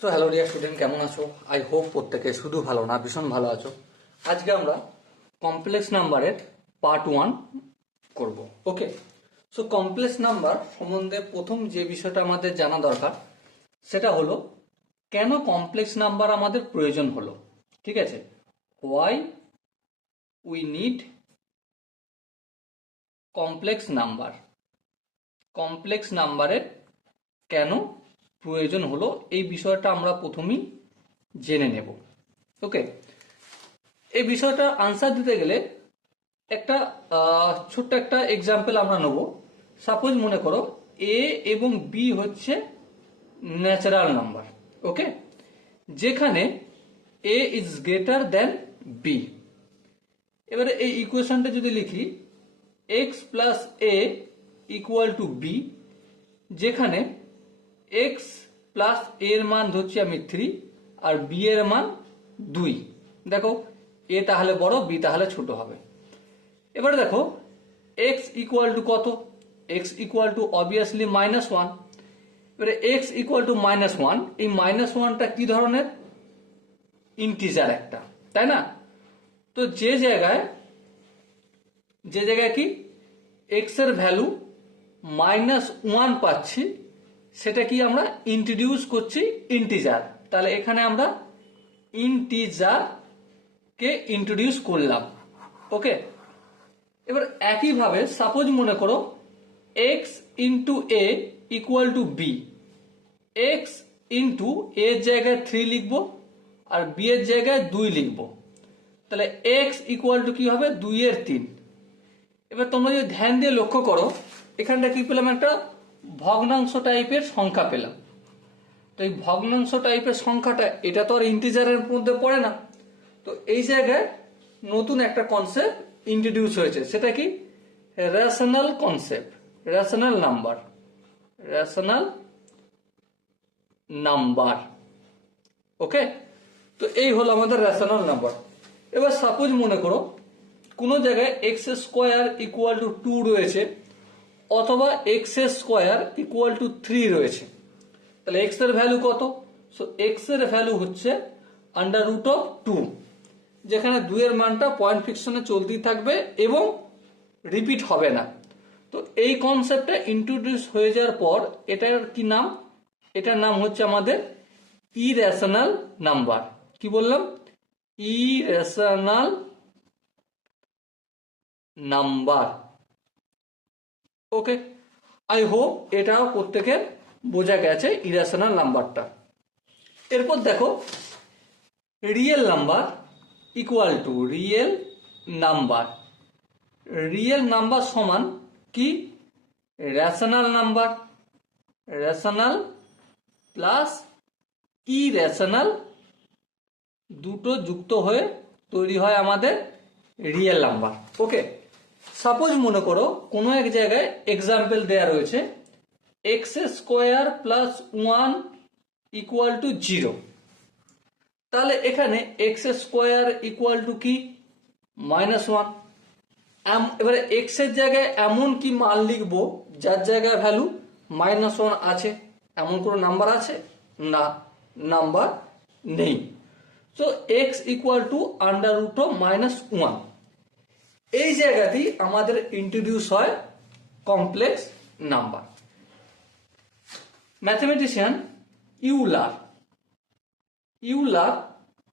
তো hello dear student কেমন আছো? আই হোপ প্রত্যেকে শুধু ভালো না, ভীষণ ভালো আছো। আজকে আমরা কমপ্লেক্স নাম্বারের পার্ট ওয়ান করব ওকে সো কমপ্লেক্স নাম্বার সম্বন্ধে প্রথম যে বিষয়টা আমাদের জানা দরকার, সেটা হলো, কেন কমপ্লেক্স নাম্বার আমাদের প্রয়োজন হলো? ঠিক আছে? Why we need complex number complex নাম্বারের কেন প্রয়োজন হলো, এই বিষয়টা আমরা প্রথমেই জেনে নেব। ওকে? এই বিষয়টা আনসার দিতে গেলে একটা ছোট্ট একটা এক্সাম্পল আমরা নেব। সাপোজ মনে করো এ এবং বি হচ্ছে ন্যাচারাল নাম্বার ওকে? যেখানে A is greater than B এবারে এই ইকুয়েশনটা যদি লিখি x plus A equal to B যেখানে এক্স প্লাস এর মান ধরছি আমি থ্রি আর বি এর মান দুই। দেখো এ তাহলে বড় বি তাহলে ছোট হবে। এবারে দেখো এক্স ইকুয়াল টু কত? X equal to obviously minus one এবারে x equal to minus one এই মাইনাস ওয়ানটা কি ধরনের? ইন্টিজার একটা, তাই না? তো যে জায়গায় যে জায়গায় কি? এক্সের ভ্যালু মাইনাস ওয়ান পাচ্ছি সেটা কি আমরা ইন্ট্রোডিউস করছি ইন্টিজার তাহলে এখানে আমরা ইন্টিজার কে ইন্ট্রোডিউস করলাম। ওকে এবার একইভাবে সাপোজ মনে করো x into A equal to B x into এর জায়গায় থ্রি লিখব আর বি এর জায়গায় দুই লিখব। তাহলে এক্স ইকুয়াল টু কি হবে? দুইয়ের তিন। এবার তোমরা যদি ধ্যান দিয়ে লক্ষ্য করো, এখানটা কি পেলাম একটা ভগ্নাংশ টাইপের সংখ্যা পেলাম। তো এই ভগ্নাংশ টাইপের সংখ্যাটা, এটা তো আর ইন্টিজারের মধ্যে পড়ে না। তো এই জায়গায় নতুন একটা কনসেপ্ট ইন্ট্রোডিউস হয়েছে। সেটা কি? Rational concept rational number rational number okay তো এই হলো আমাদের রেশনাল নাম্বার এবার সাপোজ মনে করো, কোনো জায়গায় x square equal to two রয়েছে। অথবা x square equal to three রয়েছে। তাহলে এক্সের ভ্যালু কত? সো এক্সের ভ্যালু হচ্ছে আন্ডার রুট অফ টু যেখানে দুইয়ের মানটা পয়েন্ট ফিকশনে চলতেই থাকবে এবং রিপিট হবে না। তো এই কনসেপ্টটা ইন্ট্রোডিউস হয়ে যাওয়ার পর এটার কি নাম? এটার নাম হচ্ছে আমাদের ইরেশনাল নাম্বার কি বললাম? Irrational number okay I hope এটাও প্রত্যেকের বোঝা গেছে ইরেশনাল নাম্বারটা এরপর দেখো real number equal to real number real number সমান কি? Rational number rational plus irrational দুটো যুক্ত হয়ে তৈরি হয় আমাদের রিয়েল নাম্বার ওকে সাপোজ মনে করো, কোনো এক জায়গায় এক্সাম্পল দেয়া রয়েছে x square plus one equal to zero তাহলে এখানে এক্স স্কোয়ার ইকুয়াল টু কি? মাইনাস ওয়ান এবারে এক্সের জায়গায় এমন কি মান লিখব, যার জায়গায় ভ্যালু মাইনাস ওয়ান আছে? এমন কোনো নাম্বার আছে? না নাম্বার নেই। তো x equal to under root minus one এই জায়গাতেই আমাদের ইন্ট্রোডিউস হয় complex number mathematician Euler Euler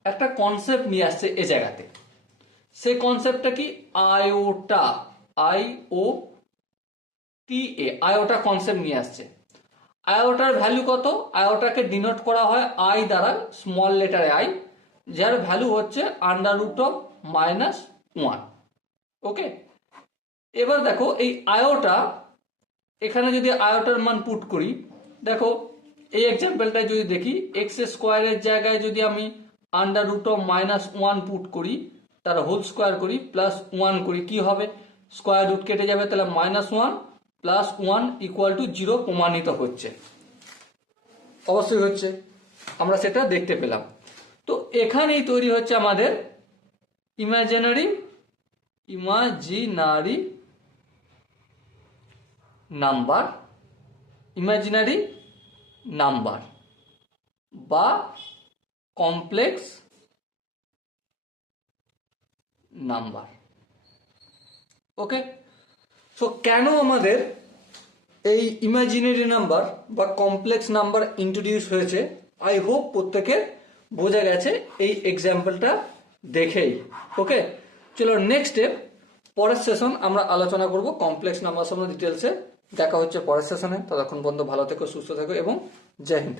একটা কনসেপ্ট নিয়ে আসছে এ জায়গাতে। সেই কনসেপ্টটা কি? Iota, I O T A, iota concept নিয়ে আসছে। আয়োটার ভ্যালু কত? আয়োটাকে ডিনোট করা হয় আই দ্বারা স্মল লেটারে আই যার ভ্যালু হচ্ছে under root of minus one okay? এবার দেখো, এই আয়োটা, এখানে যদি আয়োটার মান পুট করি, দেখো, এই এক্সাম্পলটা যদি দেখি এক্স স্কোয়ারের জায়গায় যদি আমি under root of minus one put করি, তার হোল স্কোয়ার করি প্লাস ওয়ান করি, কি হবে? স্কোয়ার রুট কেটে যাবে, তাহলে minus one plus one equal to zero প্রমাণিত হচ্ছে। অবশ্যই হচ্ছে। আমরা সেটা দেখতে পেলাম। তো এখানেই তৈরি হচ্ছে আমাদের imaginary imaginary number imaginary number বা কমপ্লেক্স নাম্বার ওকে সো কেন আমাদের এই ইমাজিনারি নাম্বার বা কমপ্লেক্স নাম্বার ইন্ট্রোডিউস হয়েছে? আই হোপ প্রত্যেকের বোঝা গেছে এই এক্সাম্পলটা দেখেই। ওকে চলো নেক্সট স্টেপ পরের সেশন আমরা আলোচনা করব কমপ্লেক্স নাম্বার সম্বন্ধে ডিটেলসে দেখা হচ্ছে পরের সেশনে ততক্ষণ পর্যন্ত ভালো থেকো, সুস্থ থেকো এবং জয় হিন্দ।